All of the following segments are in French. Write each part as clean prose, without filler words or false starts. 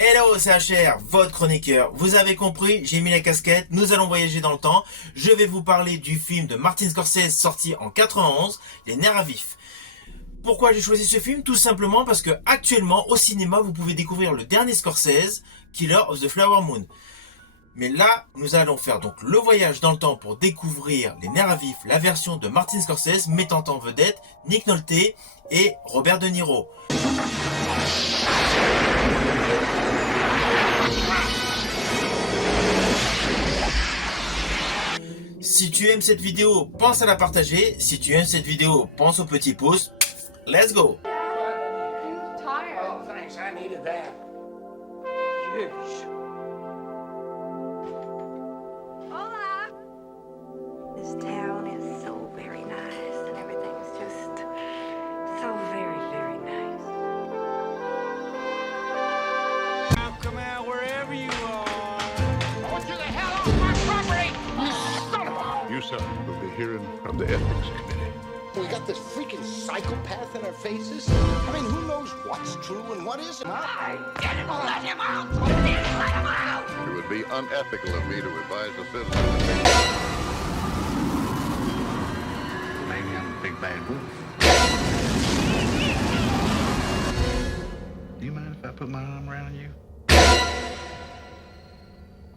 Hello, c'est HR, votre chroniqueur. Vous avez compris, j'ai mis la casquette, nous allons voyager dans le temps. Je vais vous parler du film de Martin Scorsese sorti en 91, Les Nerfs à vif. Pourquoi j'ai choisi ce film? Tout simplement parce que actuellement au cinéma vous pouvez découvrir le dernier Scorsese, Killer of the Flower Moon. Mais là, nous allons faire donc le voyage dans le temps pour découvrir Les Nerfs à vif, la version de Martin Scorsese mettant en vedette Nick Nolte et Robert De Niro. Si tu aimes cette vidéo, pense à la partager. Si tu aimes cette vidéo, pense au petit pouce. Let's go! Tired. Oh, thanks. I needed that. Yes. Hola! This town is so very nice, and everything's just so very, very nice. I'll come out wherever you are. I want you the hell off my property! You son of a... You, sir, will be hearing from the Ethics Committee. We got this freaking psychopath in our faces. I mean, who knows what's true and what isn't? I didn't let him out! I didn't let him out! It would be unethical of me to advise the citizens. Maybe I'm a big bad wolf. Do you mind if I put my arm around you?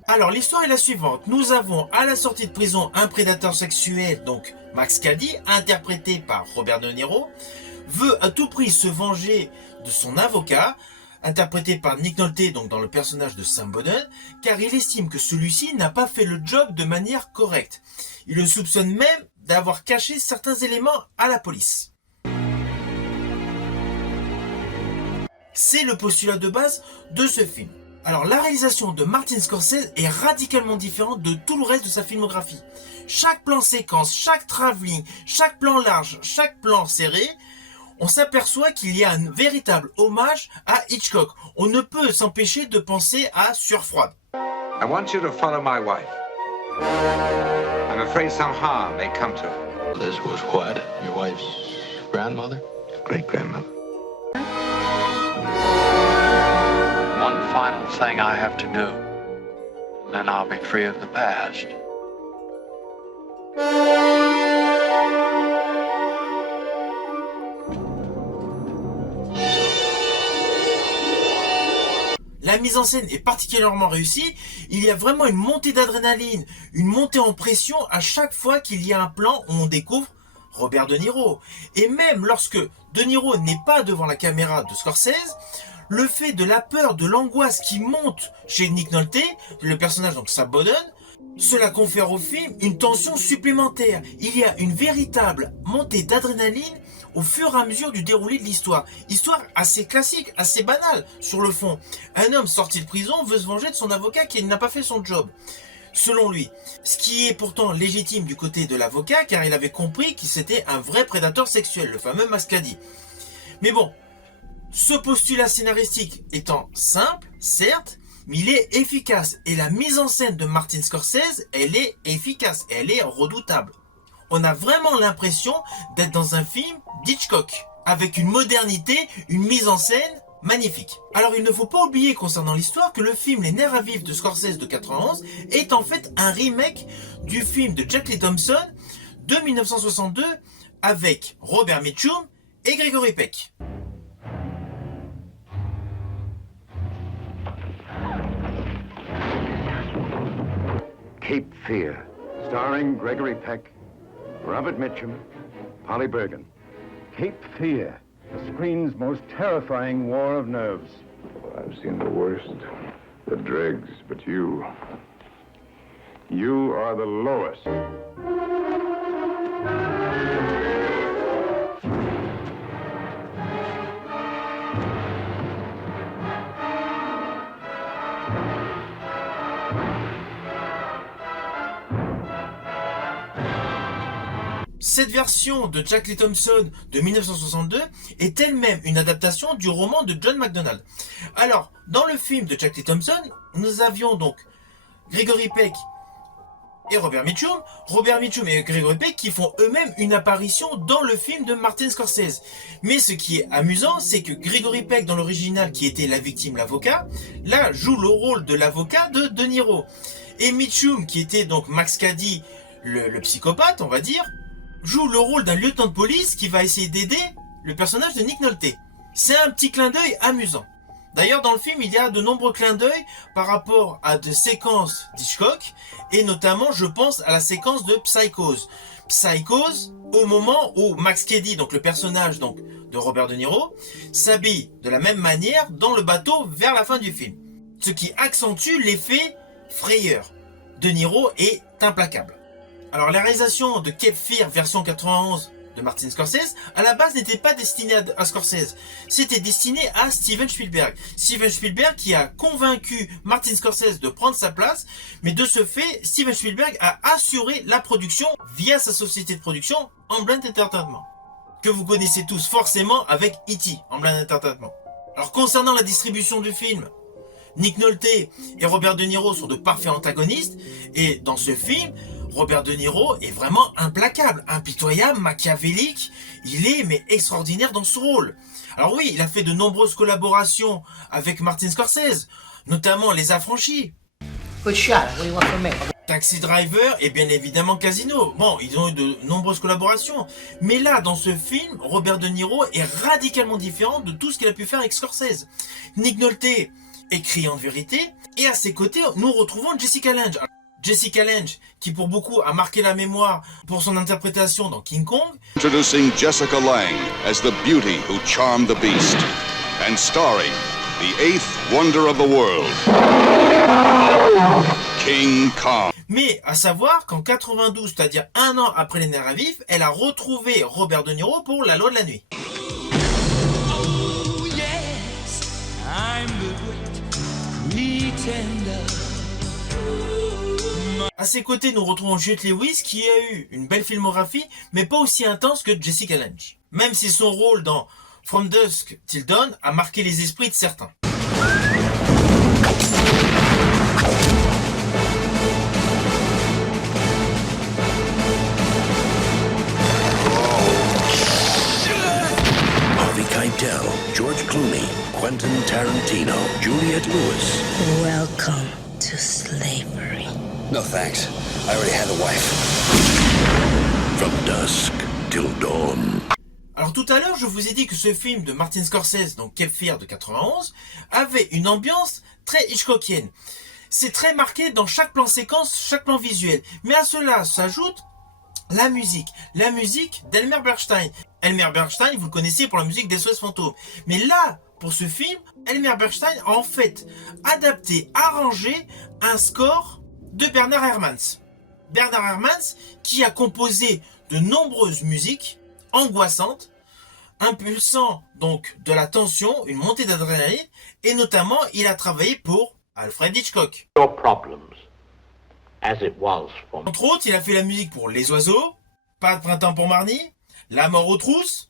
Alors l'histoire est la suivante. Nous avons à la sortie de prison un prédateur sexuel, donc Max Cady, interprété par Robert De Niro, veut à tout prix se venger de son avocat, interprété par Nick Nolte, donc dans le personnage de Sam Bowden, car il estime que celui-ci n'a pas fait le job de manière correcte. Il le soupçonne même d'avoir caché certains éléments à la police. C'est le postulat de base de ce film. Alors la réalisation de Martin Scorsese est radicalement différente de tout le reste de sa filmographie. Chaque plan séquence, chaque travelling, chaque plan large, chaque plan serré, on s'aperçoit qu'il y a un véritable hommage à Hitchcock. On ne peut s'empêcher de penser à Sueur froide. I want you to follow my wife. I'm afraid some harm may come to her. This was what? Your wife's grandmother? Great-grandmother. One final thing I have to do. Then I'll be free of the past. La mise en scène est particulièrement réussie. Il y a vraiment une montée d'adrénaline, une montée en pression à chaque fois qu'il y a un plan où on découvre Robert De Niro. Et même lorsque De Niro n'est pas devant la caméra de Scorsese, le fait de la peur, de l'angoisse qui monte chez Nick Nolte, le personnage donc Sam Bowden, cela confère au film une tension supplémentaire. Il y a une véritable montée d'adrénaline au fur et à mesure du déroulé de l'histoire. Histoire assez classique, assez banale sur le fond. Un homme sorti de prison veut se venger de son avocat qui n'a pas fait son job, selon lui. Ce qui est pourtant légitime du côté de l'avocat, car il avait compris qu'il c'était un vrai prédateur sexuel, le fameux Max Cady. Mais bon, ce postulat scénaristique étant simple, certes, mais il est efficace. Et la mise en scène de Martin Scorsese, elle est efficace, elle est redoutable. On a vraiment l'impression d'être dans un film d'Hitchcock, avec une modernité, une mise en scène magnifique. Alors il ne faut pas oublier concernant l'histoire que le film Les Nerfs à vif de Scorsese de 91 est en fait un remake du film de Jack Lee Thompson de 1962 avec Robert Mitchum et Gregory Peck. Cape Fear, starring Gregory Peck, Robert Mitchum, Polly Bergen. Cape Fear, the screen's most terrifying war of nerves. Well, I've seen the worst, the dregs, but you are the lowest. Cette version de Jack Lee Thompson de 1962 est elle-même une adaptation du roman de John MacDonald. Alors, dans le film de Jack Lee Thompson, nous avions donc Gregory Peck et Robert Mitchum et Gregory Peck qui font eux-mêmes une apparition dans le film de Martin Scorsese. Mais ce qui est amusant, c'est que Gregory Peck dans l'original, qui était la victime, l'avocat, là joue le rôle de l'avocat de De Niro. Et Mitchum, qui était donc Max Cady, le psychopathe, on va dire, joue le rôle d'un lieutenant de police qui va essayer d'aider le personnage de Nick Nolte. C'est un petit clin d'œil amusant. D'ailleurs, dans le film, il y a de nombreux clins d'œil par rapport à des séquences d'Hitchcock, et notamment, je pense, à la séquence de Psychose. Psychose, au moment où Max Cady, donc le personnage donc, de Robert De Niro, s'habille de la même manière dans le bateau vers la fin du film. Ce qui accentue l'effet frayeur. De Niro est implacable. Alors, la réalisation de Cape Fear version 91 de Martin Scorsese, à la base n'était pas destiné à Scorsese, c'était destiné à Steven Spielberg. Steven Spielberg qui a convaincu Martin Scorsese de prendre sa place, mais de ce fait, Steven Spielberg a assuré la production via sa société de production Amblin Entertainment, que vous connaissez tous forcément avec E.T., Amblin Entertainment. Alors concernant la distribution du film, Nick Nolte et Robert De Niro sont de parfaits antagonistes, et dans ce film, Robert De Niro est vraiment implacable, impitoyable, machiavélique. Il est mais extraordinaire dans ce rôle. Alors oui, il a fait de nombreuses collaborations avec Martin Scorsese, notamment Les Affranchis, Good shot. What do you want from me? Taxi Driver et bien évidemment Casino. Bon, ils ont eu de nombreuses collaborations. Mais là, dans ce film, Robert De Niro est radicalement différent de tout ce qu'il a pu faire avec Scorsese. Nick Nolte est criant de vérité, et à ses côtés, nous retrouvons Jessica Lange. Jessica Lange, qui pour beaucoup a marqué la mémoire pour son interprétation dans King Kong. Introducing Jessica Lange as the beauty who charmed the beast, and starring the eighth wonder of the world, King Kong. Mais à savoir qu'en 92, c'est-à-dire un an après Les Nerfs à vif, elle a retrouvé Robert De Niro pour La Loi de la Nuit. Oh yes, I'm the great pretender. À ses côtés, nous retrouvons Juliette Lewis qui a eu une belle filmographie, mais pas aussi intense que Jessica Lange. Même si son rôle dans From Dusk Till Dawn a marqué les esprits de certains. Harvey Keitel, George Clooney, Quentin Tarantino, Juliette Lewis. Welcome to slavery. No thanks. I already had a wife. From Dusk Till Dawn. Alors tout à l'heure, je vous ai dit que ce film de Martin Scorsese, donc Cape Fear de 91, avait une ambiance très Hitchcockienne. C'est très marqué dans chaque plan séquence, chaque plan visuel. Mais à cela s'ajoute la musique d'Elmer Bernstein. Elmer Bernstein, vous le connaissez pour la musique des SOS Fantômes. Mais là, pour ce film, Elmer Bernstein a en fait adapté, arrangé un score de Bernard Herrmann. Bernard Herrmann qui a composé de nombreuses musiques angoissantes, impulsant donc de la tension, une montée d'adrénaline, et notamment il a travaillé pour Alfred Hitchcock. Entre autres, il a fait la musique pour Les Oiseaux, Pas de printemps pour Marnie, La mort aux trousses.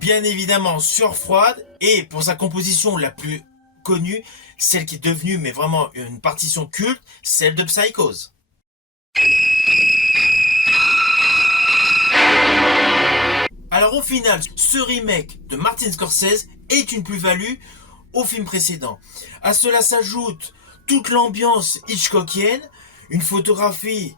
Bien évidemment Sueur froide, et pour sa composition la plus connue, celle qui est devenue mais vraiment une partition culte, celle de Psychose. Alors au final, ce remake de Martin Scorsese est une plus-value au film précédent. À cela s'ajoute toute l'ambiance hitchcockienne, une photographie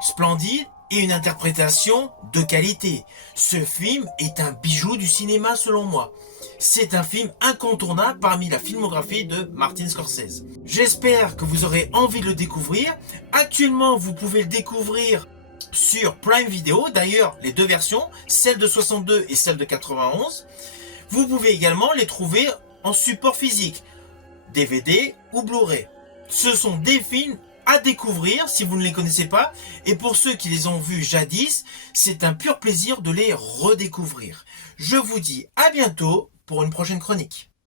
splendide et une interprétation de qualité. Ce film est un bijou du cinéma selon moi. C'est un film incontournable parmi la filmographie de Martin Scorsese. J'espère que vous aurez envie de le découvrir. Actuellement, vous pouvez le découvrir sur Prime Video, d'ailleurs les deux versions, celle de 62 et celle de 91. Vous pouvez également les trouver en support physique, DVD ou Blu-ray. Ce sont des films à découvrir si vous ne les connaissez pas, et pour ceux qui les ont vus jadis, c'est un pur plaisir de les redécouvrir. Je vous dis à bientôt pour une prochaine chronique.